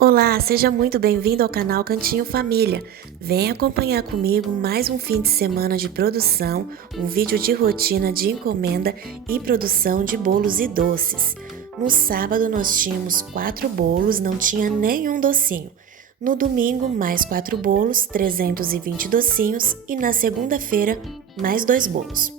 Olá, seja muito bem-vindo ao canal Cantinho Família. Vem acompanhar comigo mais um fim de semana de produção, um vídeo de rotina de encomenda e produção de bolos e doces. No sábado nós tínhamos 4 bolos, não tinha nenhum docinho. No domingo, mais 4 bolos, 320 docinhos e na segunda-feira, mais 2 bolos.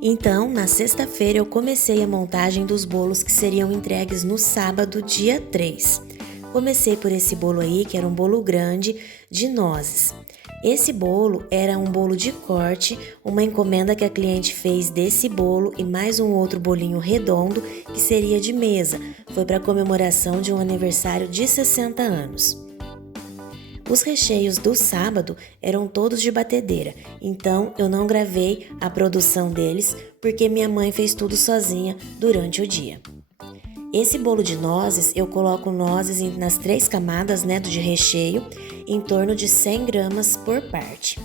Então, na sexta-feira eu comecei a montagem dos bolos que seriam entregues no sábado, dia 3. Comecei por esse bolo aí, que era um bolo grande de nozes. Esse bolo era um bolo de corte, uma encomenda que a cliente fez desse bolo e mais um outro bolinho redondo que seria de mesa. Foi para comemoração de um aniversário de 60 anos. Os recheios do sábado eram todos de batedeira, então eu não gravei a produção deles porque minha mãe fez tudo sozinha durante o dia. Esse bolo de nozes, eu coloco nozes nas 3 camadas, de recheio, em torno de 100 gramas por parte.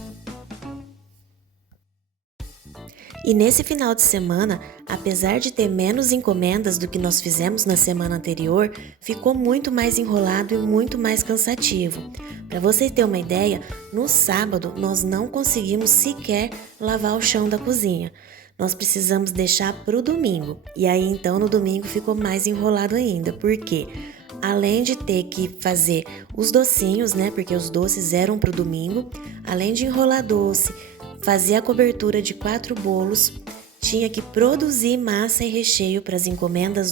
E nesse final de semana, apesar de ter menos encomendas do que nós fizemos na semana anterior, ficou muito mais enrolado e muito mais cansativo. Para vocês terem uma ideia, no sábado nós não conseguimos sequer lavar o chão da cozinha. Nós precisamos deixar para o domingo. E aí então no domingo ficou mais enrolado ainda, porque além de ter que fazer os docinhos, porque os doces eram para o domingo, além de enrolar doce, fazer a cobertura de 4 bolos, tinha que produzir massa e recheio para as encomendas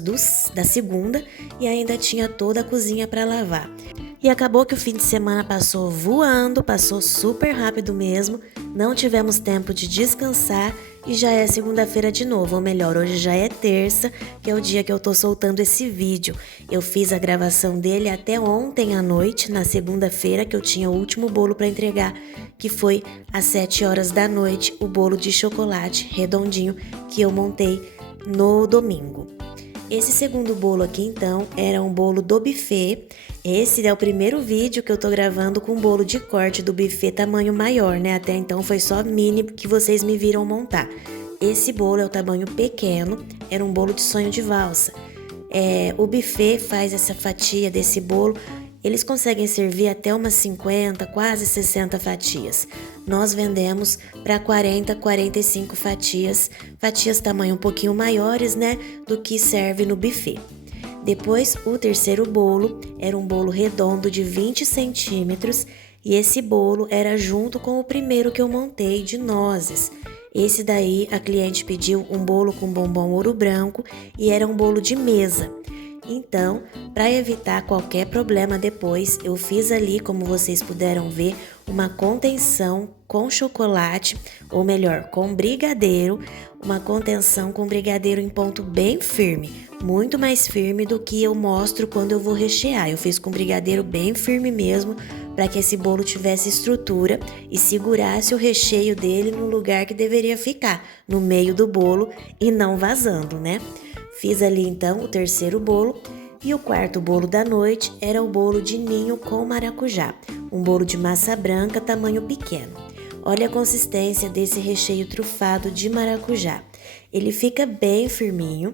da segunda e ainda tinha toda a cozinha para lavar. E acabou que o fim de semana passou voando, passou super rápido mesmo, não tivemos tempo de descansar e já é segunda-feira de novo, ou melhor, hoje já é terça, que é o dia que eu tô soltando esse vídeo. Eu fiz a gravação dele até ontem à noite, na segunda-feira, que eu tinha o último bolo para entregar, que foi às 7 horas da noite, o bolo de chocolate redondinho que eu montei no domingo. Esse segundo bolo aqui, então, era um bolo do buffet. Esse é o primeiro vídeo que eu tô gravando com bolo de corte do buffet tamanho maior, Até então foi só mini que vocês me viram montar. Esse bolo é o tamanho pequeno, era um bolo de sonho de valsa. O buffet faz essa fatia desse bolo, eles conseguem servir até umas 50, quase 60 fatias. Nós vendemos para 40, 45 fatias tamanho um pouquinho maiores, do que serve no buffet. Depois, o terceiro bolo era um bolo redondo de 20 centímetros e esse bolo era junto com o primeiro que eu montei de nozes. Esse daí a cliente pediu um bolo com bombom ouro branco e era um bolo de mesa. Então, para evitar qualquer problema depois, eu fiz ali, como vocês puderam ver, uma contenção com chocolate, ou melhor, com brigadeiro, uma contenção com brigadeiro em ponto bem firme, muito mais firme do que eu mostro quando eu vou rechear. Eu fiz com brigadeiro bem firme mesmo, para que esse bolo tivesse estrutura e segurasse o recheio dele no lugar que deveria ficar, no meio do bolo e não vazando, Fiz ali então o terceiro bolo e o quarto bolo da noite era o bolo de ninho com maracujá, um bolo de massa branca tamanho pequeno. Olha a consistência desse recheio trufado de maracujá. Ele fica bem firminho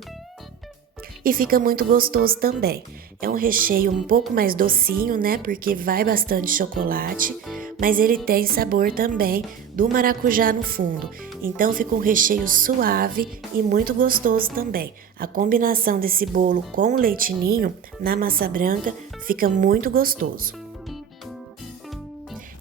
e fica muito gostoso também. É um recheio um pouco mais docinho, porque vai bastante chocolate, mas ele tem sabor também do maracujá no fundo. Então fica um recheio suave e muito gostoso também. A combinação desse bolo com o leite ninho na massa branca fica muito gostoso.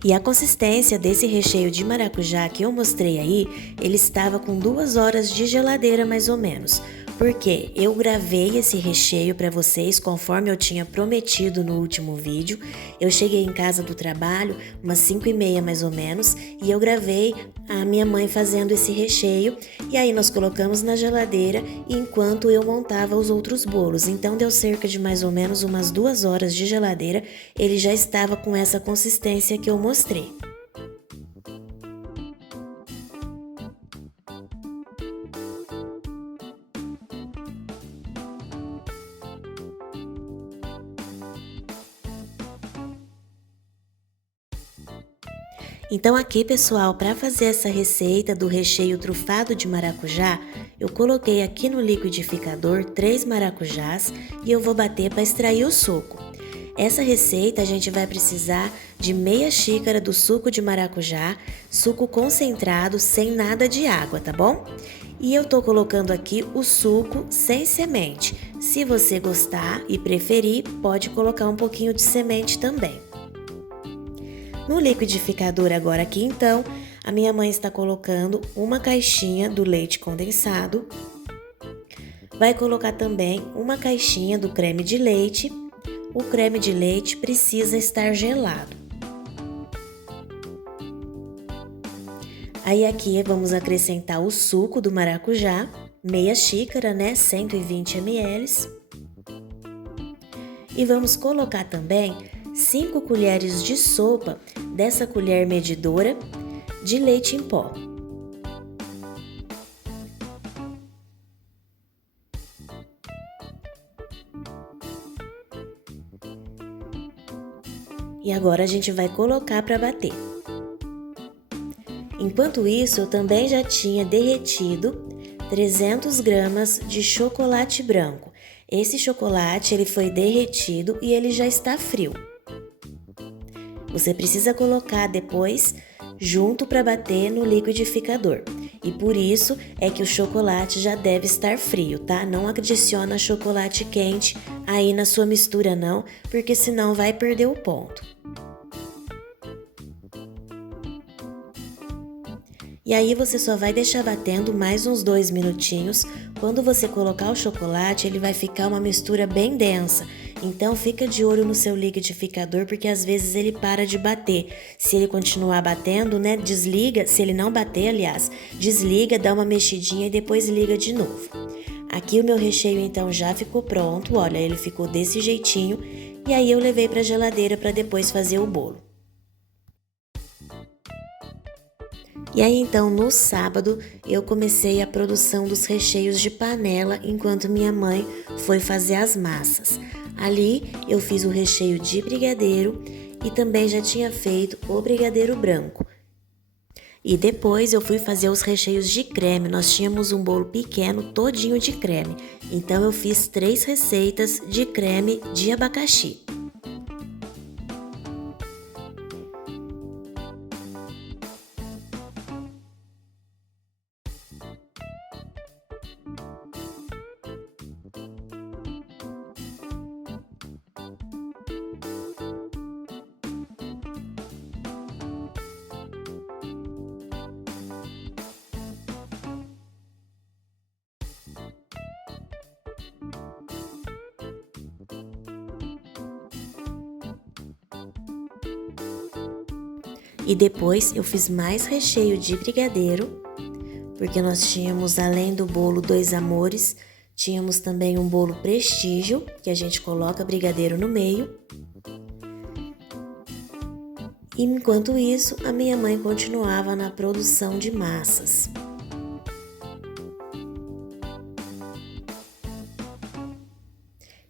E a consistência desse recheio de maracujá que eu mostrei aí, ele estava com 2 horas de geladeira mais ou menos. Porque eu gravei esse recheio para vocês conforme eu tinha prometido no último vídeo. Eu cheguei em casa do trabalho umas 5h30 mais ou menos e eu gravei a minha mãe fazendo esse recheio e aí nós colocamos na geladeira enquanto eu montava os outros bolos. Então deu cerca de mais ou menos umas 2 horas de geladeira, ele já estava com essa consistência que eu mostrei. Então aqui, pessoal, para fazer essa receita do recheio trufado de maracujá, eu coloquei aqui no liquidificador 3 maracujás e eu vou bater para extrair o suco. Essa receita a gente vai precisar de meia xícara do suco de maracujá, suco concentrado sem nada de água, tá bom? E eu tô colocando aqui o suco sem semente. Se você gostar e preferir, pode colocar um pouquinho de semente também. No liquidificador agora aqui então, a minha mãe está colocando uma caixinha do leite condensado. Vai colocar também uma caixinha do creme de leite. O creme de leite precisa estar gelado. Aí aqui vamos acrescentar o suco do maracujá, meia xícara, né, 120 ml. E vamos colocar também 5 colheres de sopa dessa colher medidora de leite em pó. E agora a gente vai colocar para bater. Enquanto isso, eu também já tinha derretido 300 gramas de chocolate branco. Esse chocolate ele foi derretido e ele já está frio. Você precisa colocar depois junto para bater no liquidificador. E por isso é que o chocolate já deve estar frio, tá? Não adiciona chocolate quente aí na sua mistura não, porque senão vai perder o ponto. E aí você só vai deixar batendo mais uns 2 minutinhos. Quando você colocar o chocolate, ele vai ficar uma mistura bem densa. Então fica de olho no seu liquidificador, porque às vezes ele para de bater. Se ele continuar batendo, né, desliga. Se ele não bater, aliás, desliga, dá uma mexidinha e depois liga de novo. Aqui o meu recheio então já ficou pronto. Olha, ele ficou desse jeitinho. E aí eu levei para a geladeira para depois fazer o bolo. E aí então no sábado eu comecei a produção dos recheios de panela enquanto minha mãe foi fazer as massas. Ali eu fiz o recheio de brigadeiro e também já tinha feito o brigadeiro branco. E depois eu fui fazer os recheios de creme. Nós tínhamos um bolo pequeno todinho de creme. Então eu fiz 3 receitas de creme de abacaxi. E depois eu fiz mais recheio de brigadeiro, porque nós tínhamos, além do bolo Dois Amores, tínhamos também um bolo Prestígio, que a gente coloca brigadeiro no meio. E enquanto isso, a minha mãe continuava na produção de massas.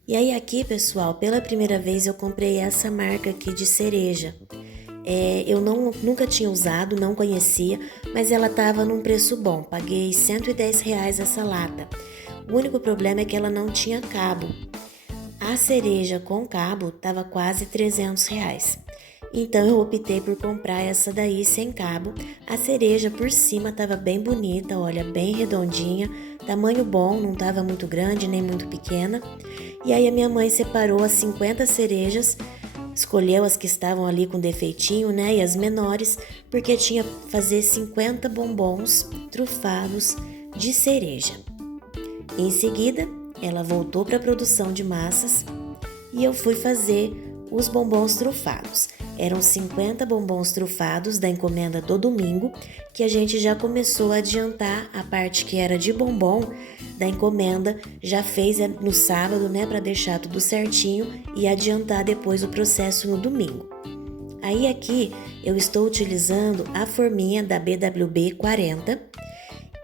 E aí aqui, pessoal, pela primeira vez eu comprei essa marca aqui de cereja. Eu nunca tinha usado, não conhecia, mas ela estava num preço bom. Paguei R$110 essa lata. O único problema é que ela não tinha cabo. A cereja com cabo estava quase R$300. Então eu optei por comprar essa daí sem cabo. A cereja por cima estava bem bonita, olha, bem redondinha, tamanho bom, não estava muito grande nem muito pequena. E aí a minha mãe separou as 50 cerejas, escolheu as que estavam ali com defeitinho, né, e as menores, porque tinha que fazer 50 bombons trufados de cereja. Em seguida, ela voltou para a produção de massas e eu fui fazer os bombons trufados. Eram 50 bombons trufados da encomenda do domingo, que a gente já começou a adiantar a parte que era de bombom da encomenda, já fez no sábado, né, para deixar tudo certinho e adiantar depois o processo no domingo. Aí aqui eu estou utilizando a forminha da BWB 40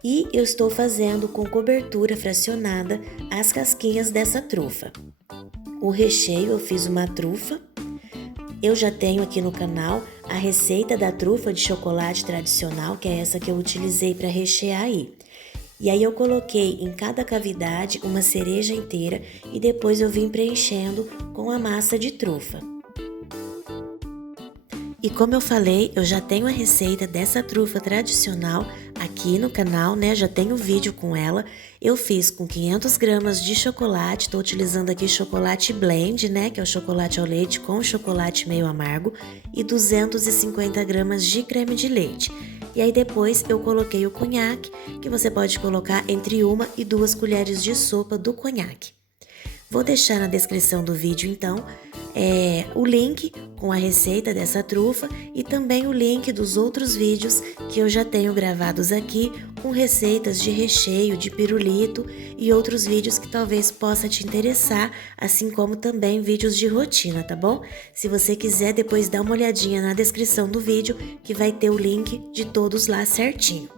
e eu estou fazendo com cobertura fracionada as casquinhas dessa trufa. O recheio eu fiz uma trufa. Eu já tenho aqui no canal a receita da trufa de chocolate tradicional, que é essa que eu utilizei para rechear aí. E aí eu coloquei em cada cavidade uma cereja inteira e depois eu vim preenchendo com a massa de trufa. E como eu falei, eu já tenho a receita dessa trufa tradicional aqui no canal, né? Já tenho vídeo com ela. Eu fiz com 500 gramas de chocolate, tô utilizando aqui chocolate blend, né? Que é o chocolate ao leite com chocolate meio amargo, e 250 gramas de creme de leite. E aí depois eu coloquei o conhaque, que você pode colocar entre 1 e 2 colheres de sopa do conhaque. Vou deixar na descrição do vídeo, então, o link com a receita dessa trufa e também o link dos outros vídeos que eu já tenho gravados aqui com receitas de recheio, de pirulito e outros vídeos que talvez possa te interessar, assim como também vídeos de rotina, tá bom? Se você quiser, depois dá uma olhadinha na descrição do vídeo que vai ter o link de todos lá certinho.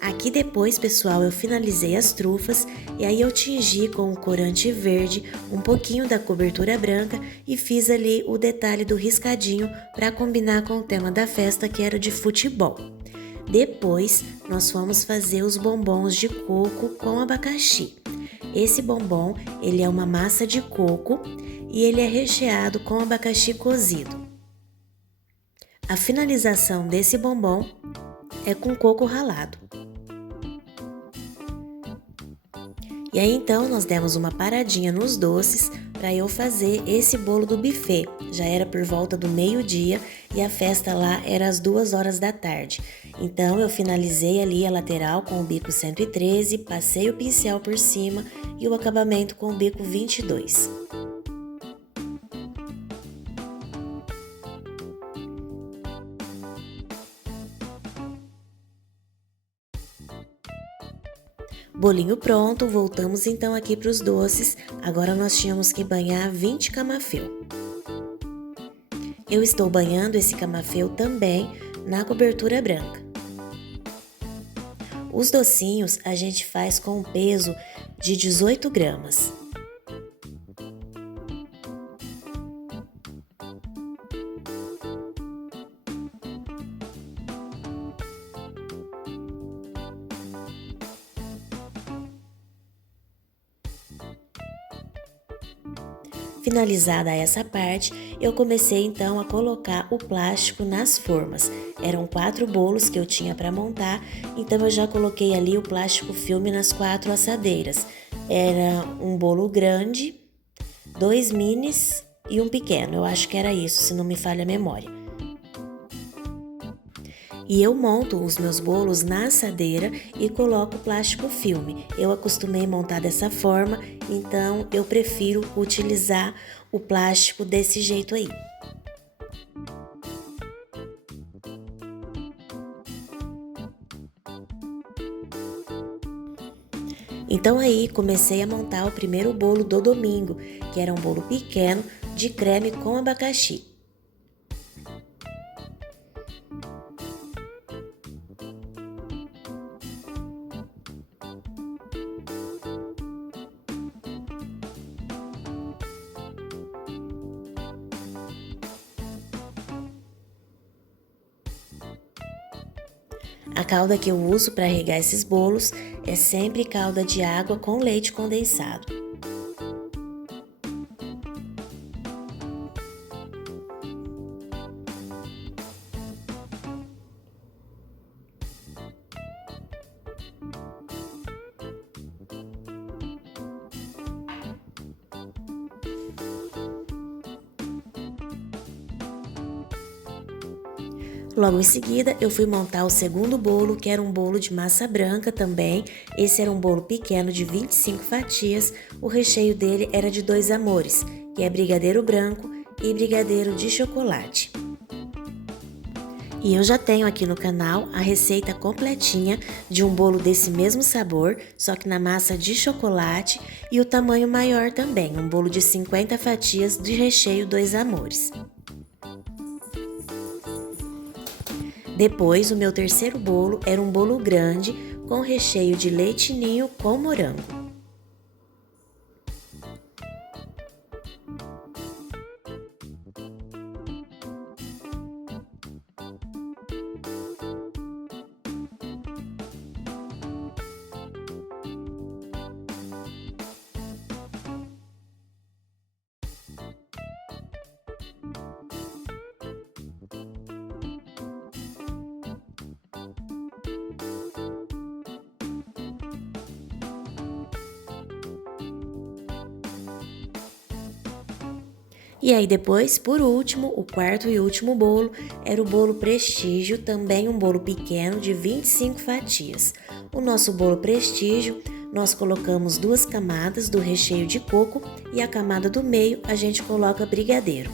Aqui depois, pessoal, eu finalizei as trufas e aí eu tingi com o corante verde um pouquinho da cobertura branca e fiz ali o detalhe do riscadinho para combinar com o tema da festa, que era de futebol. Depois, nós fomos fazer os bombons de coco com abacaxi. Esse bombom, ele é uma massa de coco e ele é recheado com abacaxi cozido. A finalização desse bombom é com coco ralado. E aí então nós demos uma paradinha nos doces para eu fazer esse bolo do buffet. Já era por volta do meio-dia e a festa lá era às 2 horas da tarde. Então eu finalizei ali a lateral com o bico 113, passei o pincel por cima e o acabamento com o bico 22. Bolinho pronto, voltamos então aqui para os doces. Agora nós tínhamos que banhar 20 camafeu. Eu estou banhando esse camafeu também na cobertura branca. Os docinhos a gente faz com um peso de 18 gramas. Finalizada essa parte, eu comecei então a colocar o plástico nas formas. Eram 4 bolos que eu tinha para montar, então eu já coloquei ali o plástico filme nas 4 assadeiras. Era um bolo grande, 2 minis e um pequeno, eu acho que era isso, se não me falha a memória. E eu monto os meus bolos na assadeira e coloco plástico filme. Eu acostumei montar dessa forma, então eu prefiro utilizar o plástico desse jeito aí. Então aí comecei a montar o primeiro bolo do domingo, que era um bolo pequeno de creme com abacaxi. A calda que eu uso para regar esses bolos é sempre calda de água com leite condensado. Logo em seguida, eu fui montar o segundo bolo, que era um bolo de massa branca também. Esse era um bolo pequeno de 25 fatias. O recheio dele era de 2 amores, que é brigadeiro branco e brigadeiro de chocolate. E eu já tenho aqui no canal a receita completinha de um bolo desse mesmo sabor, só que na massa de chocolate e o tamanho maior também, um bolo de 50 fatias de recheio 2 amores. Depois, o meu terceiro bolo era um bolo grande com recheio de leite ninho com morango. E aí depois, por último, o quarto e último bolo era o bolo Prestígio, também um bolo pequeno de 25 fatias. O nosso bolo Prestígio, nós colocamos 2 camadas do recheio de coco e a camada do meio a gente coloca brigadeiro.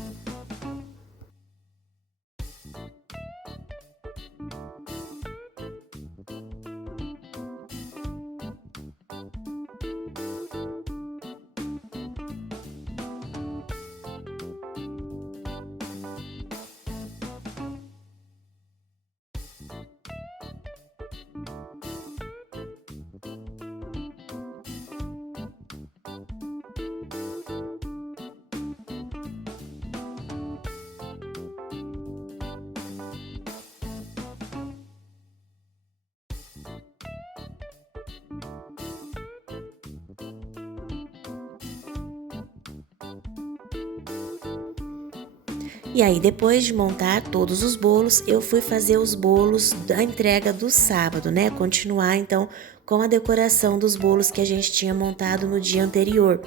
E aí, depois de montar todos os bolos, eu fui fazer os bolos da entrega do sábado, né? Continuar então com a decoração dos bolos que a gente tinha montado no dia anterior.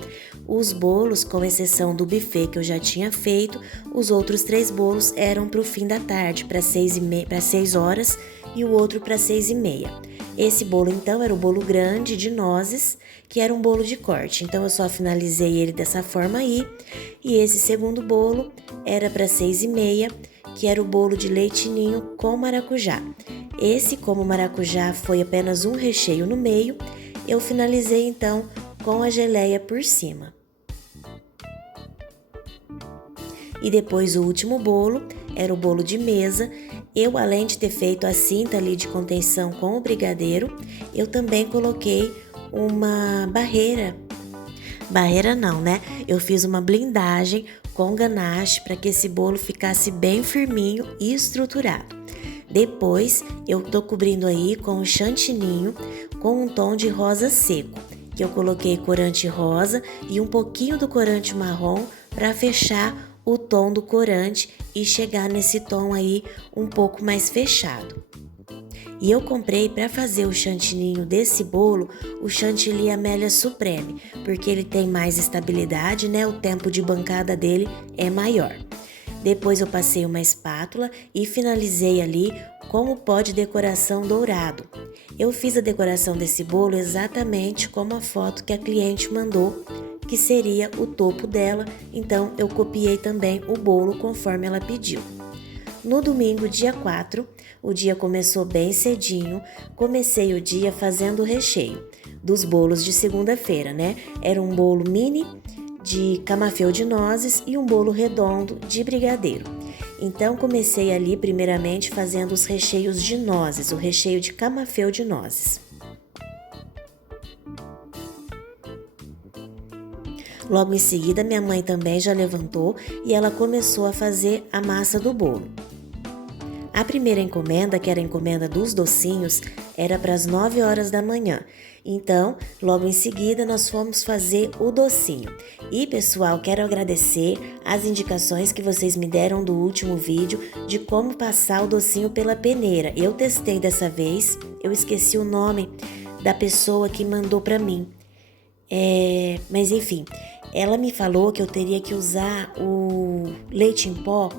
Os bolos, com exceção do buffet que eu já tinha feito, os outros 3 bolos eram para o fim da tarde, para 6 horas, e o outro para 6:30. Esse bolo então era o bolo grande de nozes, que era um bolo de corte. Então eu só finalizei ele dessa forma aí. E esse segundo bolo era para 6:30, que era o bolo de leite ninho com maracujá. Esse, como maracujá foi apenas um recheio no meio, eu finalizei então com a geleia por cima. E depois o último bolo era o bolo de mesa. Eu, além de ter feito a cinta ali de contenção com o brigadeiro, eu também coloquei uma barreira não, né? Eu fiz uma blindagem com ganache para que esse bolo ficasse bem firminho e estruturado. Depois, eu tô cobrindo aí com um chantininho com um tom de rosa seco, que eu coloquei corante rosa e um pouquinho do corante marrom para fechar o tom do corante e chegar nesse tom aí um pouco mais fechado. E eu comprei para fazer o chantininho desse bolo o chantilly Amélia Supreme, porque ele tem mais estabilidade, né? O tempo de bancada dele é maior. Depois eu passei uma espátula e finalizei ali com o pó de decoração dourado. Eu fiz a decoração desse bolo exatamente como a foto que a cliente mandou, que seria o topo dela, então eu copiei também o bolo conforme ela pediu. No domingo, dia 4, o dia começou bem cedinho, comecei o dia fazendo o recheio dos bolos de segunda-feira, né? Era um bolo mini de camafeu de nozes e um bolo redondo de brigadeiro. Então comecei ali primeiramente fazendo os recheios de nozes, o recheio de camafeu de nozes. Logo em seguida, minha mãe também já levantou e ela começou a fazer a massa do bolo. A primeira encomenda, que era a encomenda dos docinhos, era para as 9 horas da manhã. Então, logo em seguida, nós fomos fazer o docinho. E, pessoal, quero agradecer as indicações que vocês me deram do último vídeo de como passar o docinho pela peneira. Eu testei dessa vez, eu esqueci o nome da pessoa que mandou para mim. Mas enfim, ela me falou que eu teria que usar o leite em pó,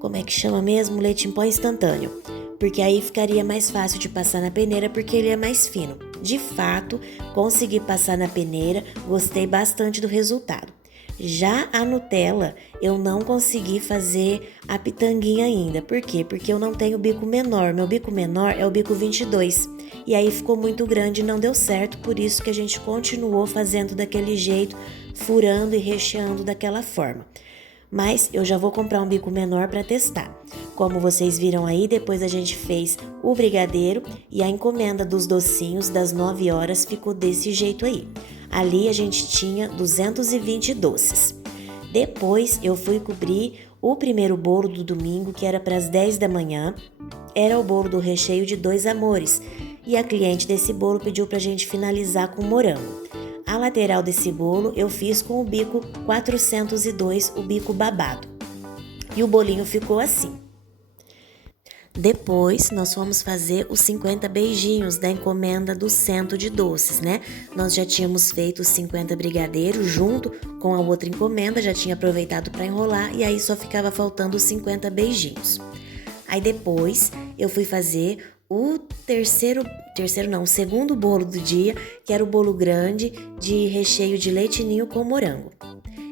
como é que chama mesmo? Leite em pó instantâneo, porque aí ficaria mais fácil de passar na peneira porque ele é mais fino. De fato, consegui passar na peneira, gostei bastante do resultado. Já a Nutella, eu não consegui fazer a pitanguinha ainda. Por quê? Porque eu não tenho bico menor. Meu bico menor é o bico 22. E aí ficou muito grande e não deu certo. Por isso que a gente continuou fazendo daquele jeito, furando e recheando daquela forma. Mas eu já vou comprar um bico menor para testar. Como vocês viram aí, depois a gente fez o brigadeiro e a encomenda dos docinhos das 9 horas ficou desse jeito aí. Ali a gente tinha 220 doces. Depois eu fui cobrir o primeiro bolo do domingo, que era para as 10 da manhã. Era o bolo do recheio de 2 amores. E a cliente desse bolo pediu para a gente finalizar com morango. A lateral desse bolo eu fiz com o bico 402, o bico babado. E o bolinho ficou assim. Depois, nós fomos fazer os 50 beijinhos da encomenda do Cento de Doces, né? Nós já tínhamos feito os 50 brigadeiros junto com a outra encomenda, já tinha aproveitado para enrolar e aí só ficava faltando os 50 beijinhos. Aí depois, eu fui fazer o o segundo bolo do dia, que era o bolo grande de recheio de leite ninho com morango.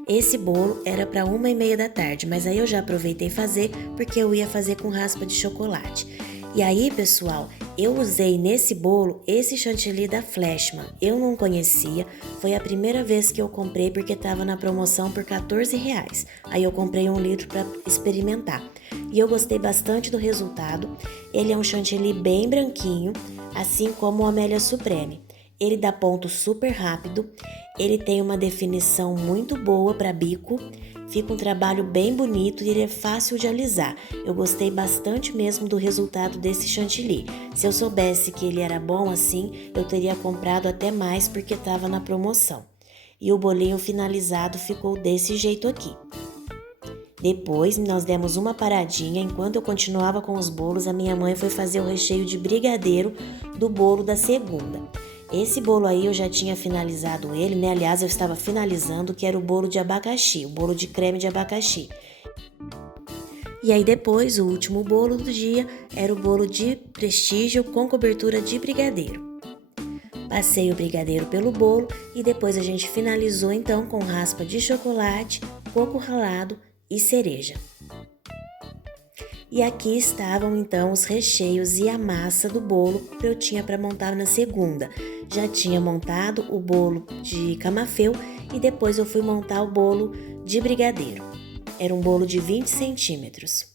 Esse bolo era para 1h30 da tarde, mas aí eu já aproveitei fazer porque eu ia fazer com raspa de chocolate. E aí, pessoal, eu usei nesse bolo esse chantilly da Flashman. Eu não conhecia, foi a primeira vez que eu comprei porque estava na promoção por R$14. Aí eu comprei 1 litro para experimentar. E eu gostei bastante do resultado. Ele é um chantilly bem branquinho, assim como o Amélia Supreme. Ele dá ponto super rápido, ele tem uma definição muito boa para bico, fica um trabalho bem bonito e ele é fácil de alisar. Eu gostei bastante mesmo do resultado desse chantilly. Se eu soubesse que ele era bom assim, eu teria comprado até mais porque estava na promoção. E o bolinho finalizado ficou desse jeito aqui. Depois, nós demos uma paradinha. Enquanto eu continuava com os bolos, a minha mãe foi fazer o recheio de brigadeiro do bolo da segunda. Esse bolo aí eu já tinha finalizado ele, né? Aliás, eu estava finalizando, que era o bolo de abacaxi, o bolo de creme de abacaxi. E aí depois, o último bolo do dia era o bolo de prestígio com cobertura de brigadeiro. Passei o brigadeiro pelo bolo e depois a gente finalizou então com raspa de chocolate, coco ralado e cereja. E aqui estavam então os recheios e a massa do bolo que eu tinha para montar na segunda. Já tinha montado o bolo de camafeu e depois eu fui montar o bolo de brigadeiro. Era um bolo de 20 centímetros.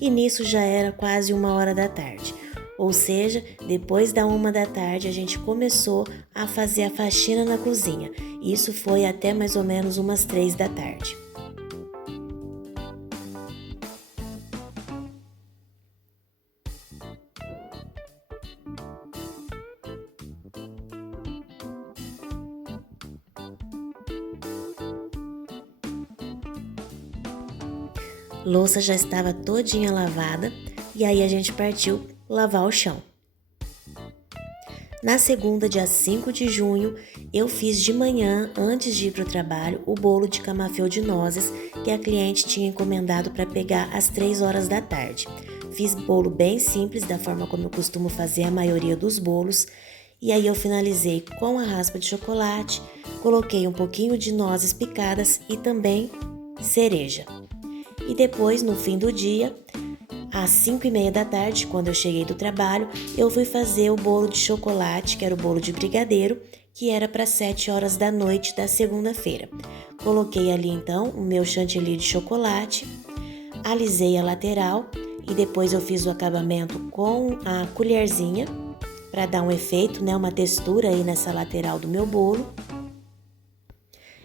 E nisso já era quase 1h da tarde. Ou seja, depois da 1 da tarde a gente começou a fazer a faxina na cozinha. Isso foi até mais ou menos umas 3 da tarde. Louça já estava todinha lavada e aí a gente partiu lavar o chão. Na segunda, dia 5 de junho, eu fiz de manhã, antes de ir para o trabalho, o bolo de camafeu de nozes que a cliente tinha encomendado para pegar às 3 horas da tarde. Fiz bolo bem simples, da forma como eu costumo fazer a maioria dos bolos. E aí eu finalizei com a raspa de chocolate, coloquei um pouquinho de nozes picadas e também cereja. E depois, no fim do dia, às 5h30 da tarde, quando eu cheguei do trabalho, eu fui fazer o bolo de chocolate, que era o bolo de brigadeiro, que era para 7 horas da noite da segunda-feira. Coloquei ali então o meu chantilly de chocolate, alisei a lateral e depois eu fiz o acabamento com a colherzinha para dar um efeito, né, uma textura aí nessa lateral do meu bolo.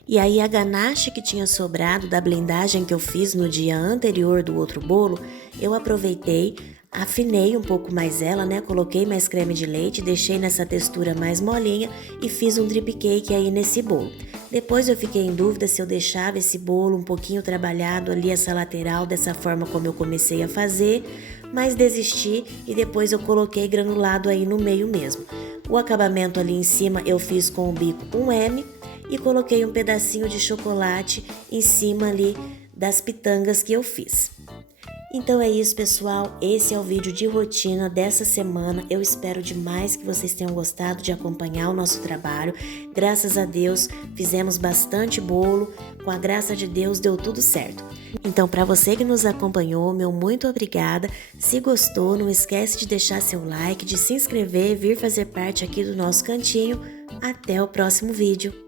E aí a ganache que tinha sobrado da blendagem que eu fiz no dia anterior do outro bolo, eu aproveitei, afinei um pouco mais ela, né? Coloquei mais creme de leite, deixei nessa textura mais molinha e fiz um drip cake aí nesse bolo. Depois eu fiquei em dúvida se eu deixava esse bolo um pouquinho trabalhado ali, essa lateral, dessa forma como eu comecei a fazer, mas desisti e depois eu coloquei granulado aí no meio mesmo. O acabamento ali em cima eu fiz com o bico 1M, e coloquei um pedacinho de chocolate em cima ali das pitangas que eu fiz. Então é isso, pessoal, esse é o vídeo de rotina dessa semana. Eu espero demais que vocês tenham gostado de acompanhar o nosso trabalho. Graças a Deus, fizemos bastante bolo, com a graça de Deus deu tudo certo. Então, para você que nos acompanhou, meu muito obrigada. Se gostou, não esquece de deixar seu like, de se inscrever, vir fazer parte aqui do nosso cantinho. Até o próximo vídeo.